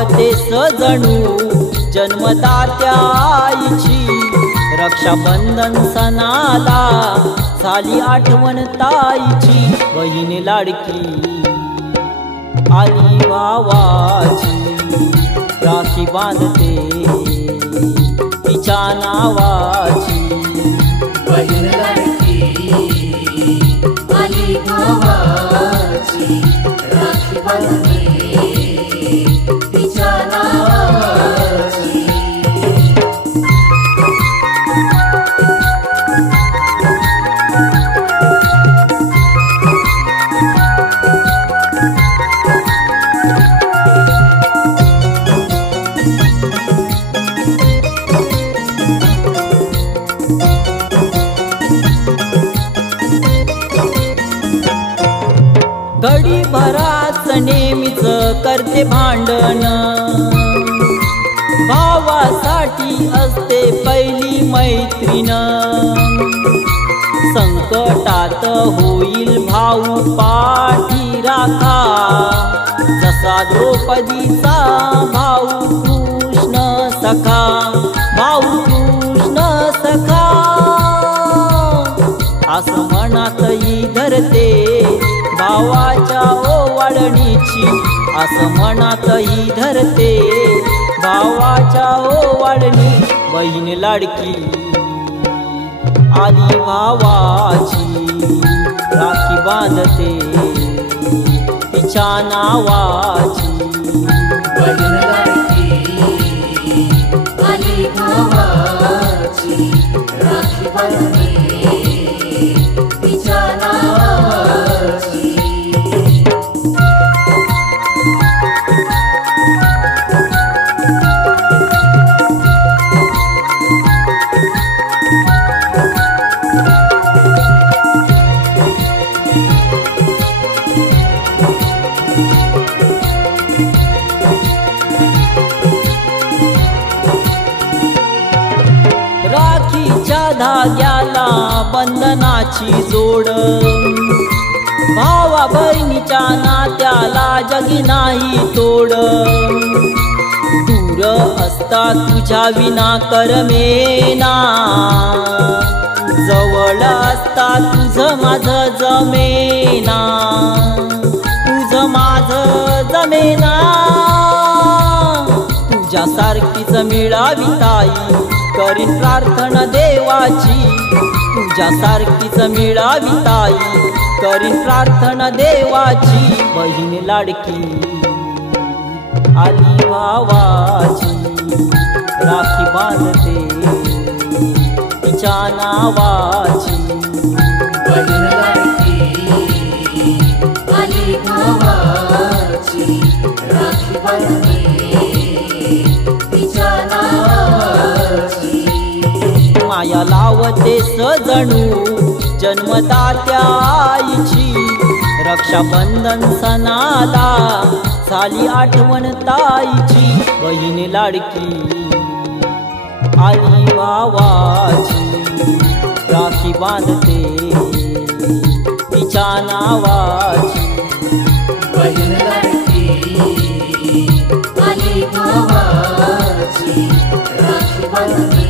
लावते सजणू जन्मदात्या आईची, रक्षाबंधन सणाला झाली आठवण ताईची, बहीण लाडकी आली भावाची, राखी बांधते तिच्या नावाची, बहीण लाडकी आली भावाची, राखी बांधते तिच्या नावाची। घडी भराच नेहमीच करते भांडण, भावासाठी असते पहिली मैत्रीण, संकटात होईल भाऊ पाठी राखा, जसा द्रौपदीचा भाऊ कृष्ण सखा, भाऊ कृष्ण सखा, असं मनातही धरते भावाच्या ओवाळणीची, असं मनातही धरते भावाच्या ओवाळणी, बहीण लाडकी आली भावाची, राखी बांधते तिच्या नावाची, बहीण लाडकी आली भावाची, राखी बांधते तिच्या नावाची। राखीच्या धाग्याला बंधनाची जोड, भावा बहिणीच्या नात्याला जगी नाही तोड, दूर असता तुझ्या विना करमेना, जवळ असता तुझं माझं जमेना, तुझं माझं जमेना, तुझ्यासारखीच मिळावी ताई करीन प्रार्थना देवाची, तुझ्यासारखीच मिळावी ताई करीन प्रार्थना देवाची, बहीण लाडकी आली भावाची, राखी बांधते तिच्या नावाची, बहीण लाडकी आली भावाची, राखी बांधते तिच्या नावाची। माया लावते सजणू जन्मदात्या आईची, रक्षाबंधन सणाला झाली आठवण ताईची, बहीण लाडकी आली भावाची, राखी बांधते तिच्या नावाची, बहीण लाडकी आली भावाची, राखी बांधते